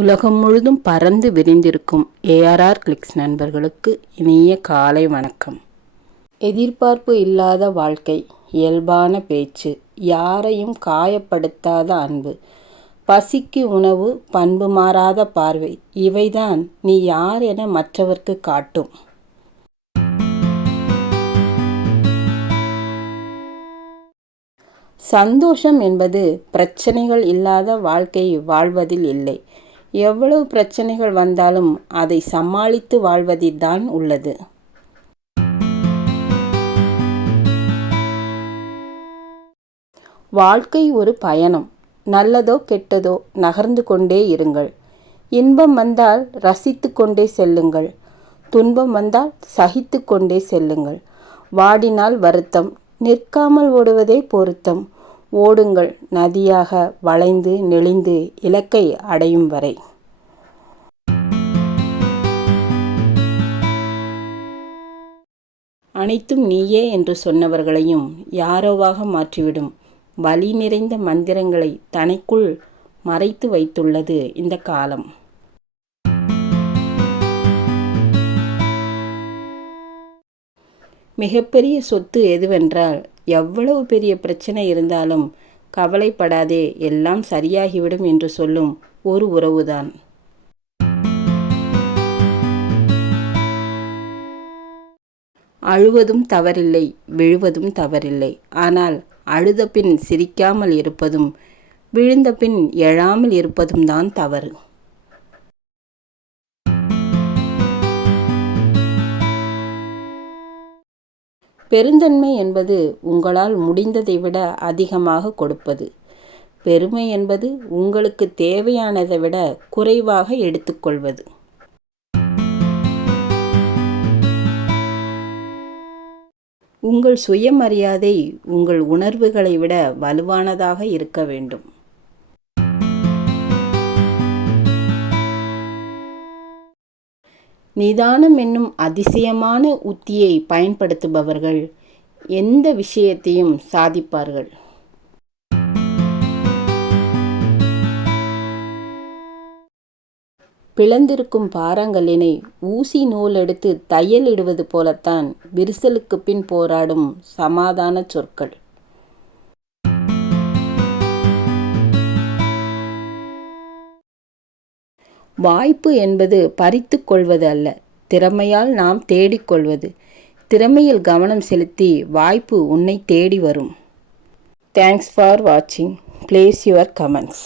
உலகம் முழுதும் பறந்து விரிந்திருக்கும் ஏஆர்ஆர் கிளிக்ஸ் நண்பர்களுக்கு இனிய காலை வணக்கம். எதிர்பார்ப்பு இல்லாத வாழ்க்கை, இயல்பான பேச்சு, யாரையும் காயப்படுத்தாத அன்பு, பசிக்கு உணவு, பண்பு மாறாத பார்வை, இவைதான் நீ யார் என மற்றவர்க்கு காட்டும். சந்தோஷம் என்பது பிரச்சனைகள் இல்லாத வாழ்க்கை வாழ்வதில் இல்லை. எவ்வளவு பிரச்சனைகள் வந்தாலும் அதை சமாளித்து வாழ்வதில்தான் உள்ளது. வாழ்க்கை ஒரு பயணம். நல்லதோ கெட்டதோ நகர்ந்து கொண்டே இருங்கள். இன்பம் வந்தால் ரசித்து கொண்டே செல்லுங்கள். துன்பம் வந்தால் சகித்து கொண்டே செல்லுங்கள். வாடினால் வருத்தம், நிற்காமல் ஓடுவதே பொருத்தம். ஓடுங்கள் நதியாக வளைந்து நெளிந்து இலக்கை அடையும் வரை. அனைத்தும் நீயே என்று சொன்னவர்களையும் யாரோவாக மாற்றிவிடும் வலி நிறைந்த மந்திரங்களை தனக்குள் மறைத்து வைத்துள்ளது இந்த காலம். மிகப்பெரிய சொத்து எதுவென்றால், எவ்வளவு பெரிய பிரச்சனை இருந்தாலும் கவலைப்படாதே, எல்லாம் சரியாகிவிடும் என்று சொல்லும் ஒரு உறவுதான். அழுவதும் தவறில்லை, விழுவதும் தவறில்லை. ஆனால் அழுத பின் சிரிக்காமல் இருப்பதும் விழுந்த பின் எழாமல் இருப்பதும் தான் தவறு. பெருந்தன்மை என்பது உங்களால் முடிந்ததை விட அதிகமாக கொடுப்பது. பெருமை என்பது உங்களுக்கு தேவையானதை விட குறைவாக எடுத்துக்கொள்வது. உங்கள் சுயமரியாதை உங்கள் உணர்வுகளை விட வலுவானதாக இருக்க வேண்டும். நிதானம் என்னும் அதிசயமான உத்தியை பயன்படுத்துபவர்கள் எந்த விஷயத்தையும் சாதிப்பார்கள். பிளந்திருக்கும் பாறாங்கல்லினை ஊசி நூல் எடுத்து தையல் இடுவது போலத்தான் விரிசலுக்கு பின் போராடும் சமாதான சொற்கள். வாய்ப்பு என்பது பறித்து கொள்வது அல்ல, திறமையால் நாம் தேடிக்கொள்வது. திறமையில் கவனம் செலுத்தி வாய்ப்பு உன்னை தேடி வரும். தேங்க்ஸ் ஃபார் வாட்சிங். Place your comments.